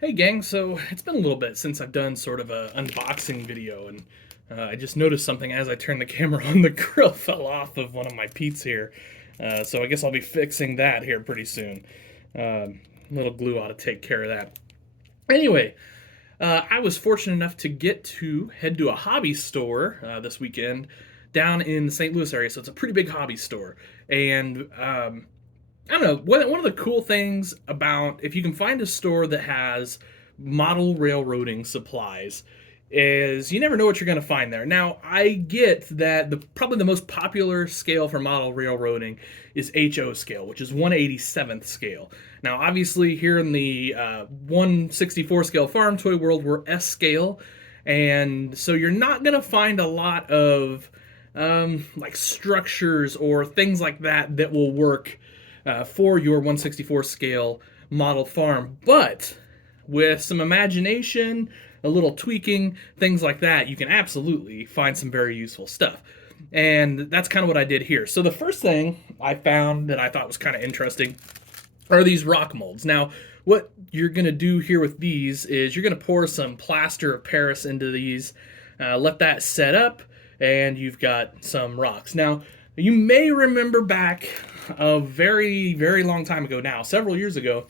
Hey gang, so it's been a little bit since I've done sort of a unboxing video, and I just noticed something as I turned the camera on. The grill fell off of one of my Pete's here, so I guess I'll be fixing that here pretty soon. A little glue ought to take care of that. Anyway, I was fortunate enough to get to head to a hobby store this weekend down in the St. Louis area, so it's a pretty big hobby store. And I don't know. One of the cool things about if you can find a store that has model railroading supplies is you never know what you're going to find there. Now, I get that probably the most popular scale for model railroading is HO scale, which is 1/87th scale. Now, obviously, here in the 1/64 scale farm toy world, we're S scale, and so you're not going to find a lot of like structures or things like that that will work for your 1/64 scale model farm. But with some imagination, a little tweaking, things like that, you can absolutely find some very useful stuff. And that's kind of what I did here. So the first thing I found that I thought was kind of interesting are these rock molds. Now, what you're going to do here with these is you're going to pour some plaster of Paris into these, let that set up, and you've got some rocks. Now, you may remember back a very, very long time ago now, several years ago,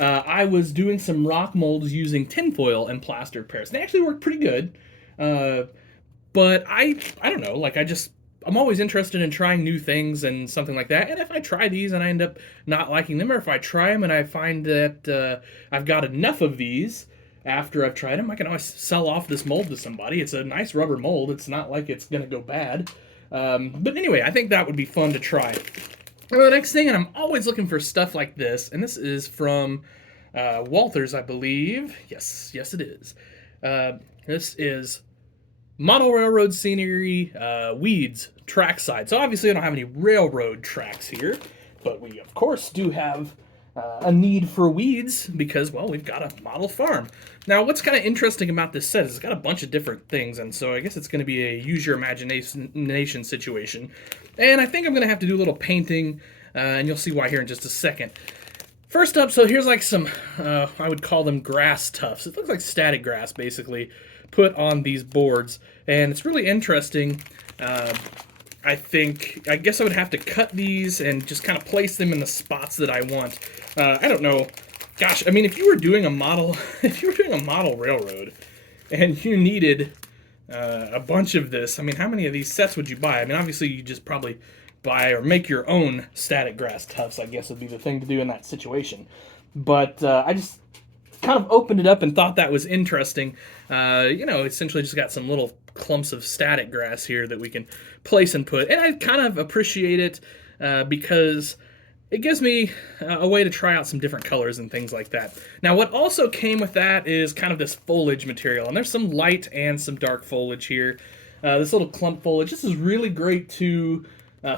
I was doing some rock molds using tinfoil and plaster of Paris. They actually worked pretty good, but I don't know, like I'm always interested in trying new things and something like that. And if I try these and I end up not liking them, or if I try them and I find that I've got enough of these after I've tried them, I can always sell off this mold to somebody. It's a nice rubber mold. It's not like it's going to go bad. But anyway, I think that would be fun to try. Well, the next thing, and I'm always looking for stuff like this, and this is from Walters, I believe. Yes, it is. This is Model Railroad Scenery Weeds Trackside. So obviously I don't have any railroad tracks here, but we of course do have a need for weeds because, well, we've got a model farm. Now, what's kind of interesting about this set is it's got a bunch of different things, and so I guess it's going to be a use your imagination situation. And I think I'm going to have to do a little painting, and you'll see why here in just a second. First up, so here's like some, I would call them grass tufts. It looks like static grass, basically, put on these boards, and it's really interesting. I guess I would have to cut these and just kind of place them in the spots that I want. I don't know. Gosh, I mean, if you were doing a model, if you were doing a model railroad, and you needed a bunch of this, I mean, how many of these sets would you buy? I mean, obviously, you just probably buy or make your own static grass tufts, I guess would be the thing to do in that situation. But I just kind of opened it up and thought that was interesting. Essentially just got some little clumps of static grass here that we can place and put. And I kind of appreciate it because it gives me a way to try out some different colors and things like that. Now, what also came with that is kind of this foliage material. And there's some light and some dark foliage here. This little clump foliage. This is really great to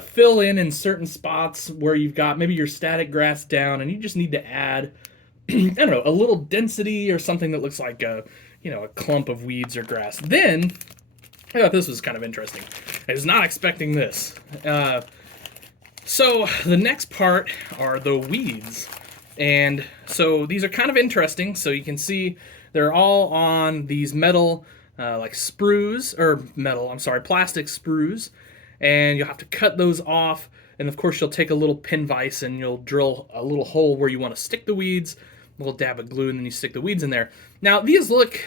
fill in certain spots where you've got maybe your static grass down and you just need to add I don't know, a little density or something that looks like a clump of weeds or grass. Then, I thought this was kind of interesting. I was not expecting this. So, the next part are the weeds. And so, these are kind of interesting. So, you can see they're all on these metal, like sprues, plastic sprues. And you'll have to cut those off. And of course, you'll take a little pin vise and you'll drill a little hole where you want to stick the weeds, a little dab of glue, and then you stick the weeds in there. Now, these look,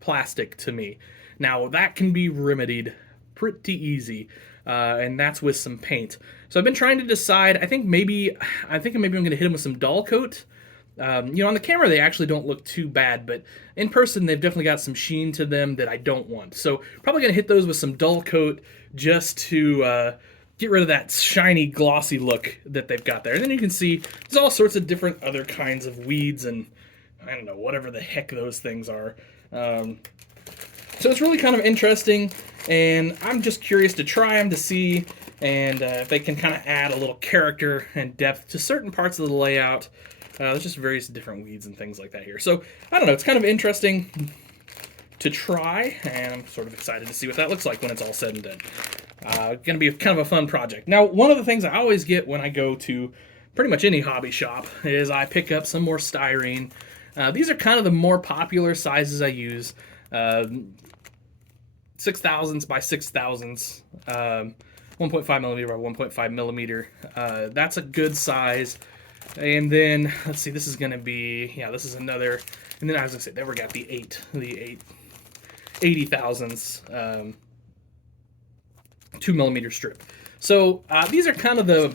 plastic to me. Now, that can be remedied pretty easy, and that's with some paint. So I've been trying to decide. I think maybe I'm going to hit them with some dull coat. On the camera, they actually don't look too bad, but in person, they've definitely got some sheen to them that I don't want. So probably going to hit those with some dull coat just to get rid of that shiny, glossy look that they've got there. And then you can see there's all sorts of different other kinds of weeds and, I don't know, whatever the heck those things are. So it's really kind of interesting, and I'm just curious to try them to see and if they can kind of add a little character and depth to certain parts of the layout. There's just various different weeds and things like that here. So, I don't know, it's kind of interesting to try, and I'm sort of excited to see what that looks like when it's all said and done. Going to be kind of a fun project. Now, one of the things I always get when I go to pretty much any hobby shop is I pick up some more styrene These are kind of the more popular sizes I use. 6,000s by 6,000s, 1.5 millimeter by 1.5 millimeter. That's a good size. And then, let's see, this is going to be, yeah, this is another, and then I was going to say, there we got the 80,000s, 2 millimeter strip. So these are kind of the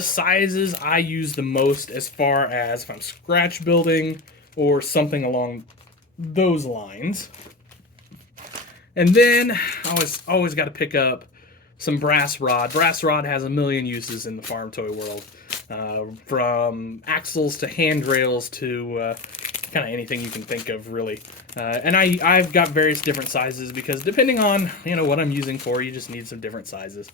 sizes I use the most as far as if I'm scratch building or something along those lines. And then always got to pick up some brass rod. Brass rod has a million uses in the farm toy world, from axles to handrails to kind of anything you can think of, really. And I've got various different sizes because depending on what I'm using for, you just need some different sizes.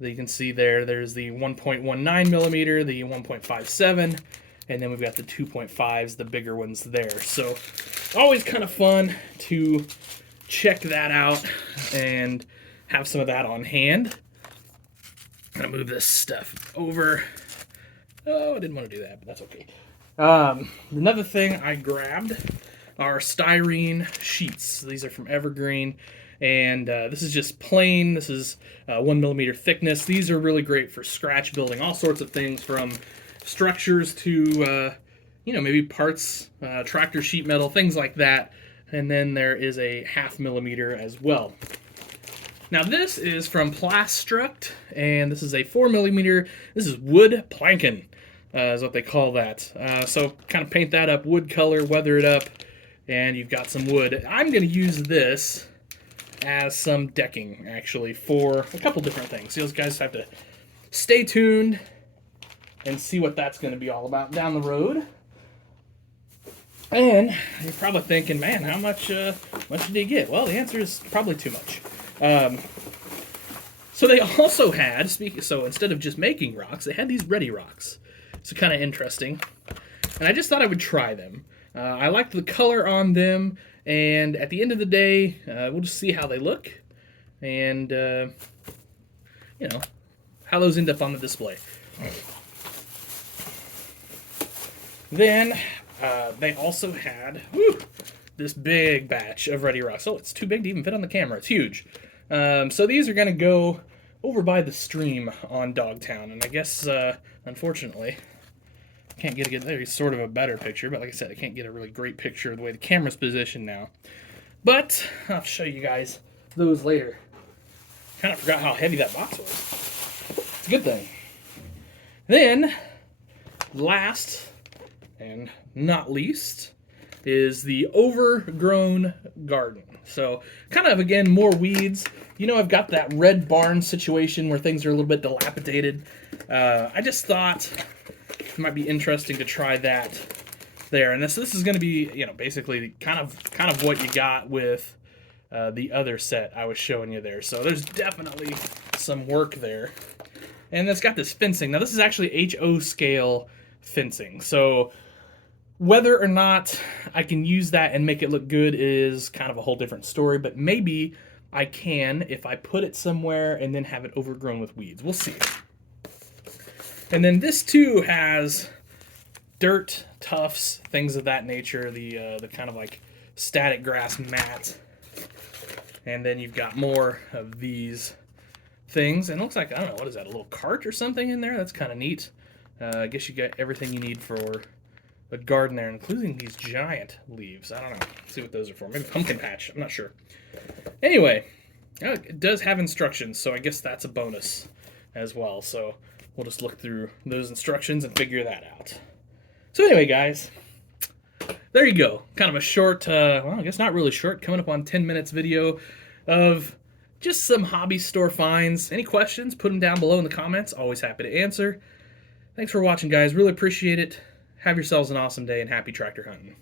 You can see there's the 1.19 millimeter, the 1.57, and then we've got the 2.5s, the bigger ones there. So always kind of fun to check that out and have some of that on hand. I'm gonna move this stuff over. Oh, I didn't want to do that, but that's okay. Another thing I grabbed are styrene sheets. These are from Evergreen, and this is just plain. This is 1 millimeter thickness. These are really great for scratch building all sorts of things, from structures to maybe parts, tractor sheet metal, things like that. And then there is a 0.5 millimeter as well. Now this is from Plastruct, and this is a 4 millimeter. This is wood planking, is what they call that. So kind of paint that up, wood color, weather it up, and you've got some wood. I'm going to use this as some decking, actually, for a couple different things. So you guys have to stay tuned and see what that's going to be all about down the road. And you're probably thinking, man, how much did you get? Well, the answer is probably too much. So they also had, so instead of just making rocks, they had these ready rocks. So kind of interesting. And I just thought I would try them. I liked the color on them, and at the end of the day, we'll just see how they look, and how those end up on the display. Then they also had this big batch of ready rocks. Oh, it's too big to even fit on the camera. It's huge. So these are going to go over by the stream on Dogtown, and I guess, unfortunately, I can't get there's sort of a better picture, but like I said, I can't get a really great picture of the way the camera's positioned now. But I'll show you guys those later. Kind of forgot how heavy that box was. It's a good thing. Then, last and not least, is the Overgrown Garden. So, kind of, again, more weeds. I've got that red barn situation where things are a little bit dilapidated. I just thought it might be interesting to try that there. And this is going to be, basically kind of what you got with the other set I was showing you there. So there's definitely some work there. And it's got this fencing. Now, this is actually HO scale fencing. So whether or not I can use that and make it look good is kind of a whole different story, but maybe I can if I put it somewhere and then have it overgrown with weeds. We'll see. And then this too has dirt, tufts, things of that nature, the kind of like static grass mat. And then you've got more of these things, and it looks like, I don't know, what is that, a little cart or something in there? That's kind of neat. I guess you got everything you need for a garden there, including these giant leaves. I don't know. Let's see what those are for. Maybe pumpkin patch. I'm not sure. Anyway, it does have instructions, so I guess that's a bonus as well. So we'll just look through those instructions and figure that out. So anyway, guys, there you go. Kind of a short, well, I guess not really short, coming up on 10 minutes video of just some hobby store finds. Any questions, put them down below in the comments. Always happy to answer. Thanks for watching, guys. Really appreciate it. Have yourselves an awesome day, and happy tractor hunting.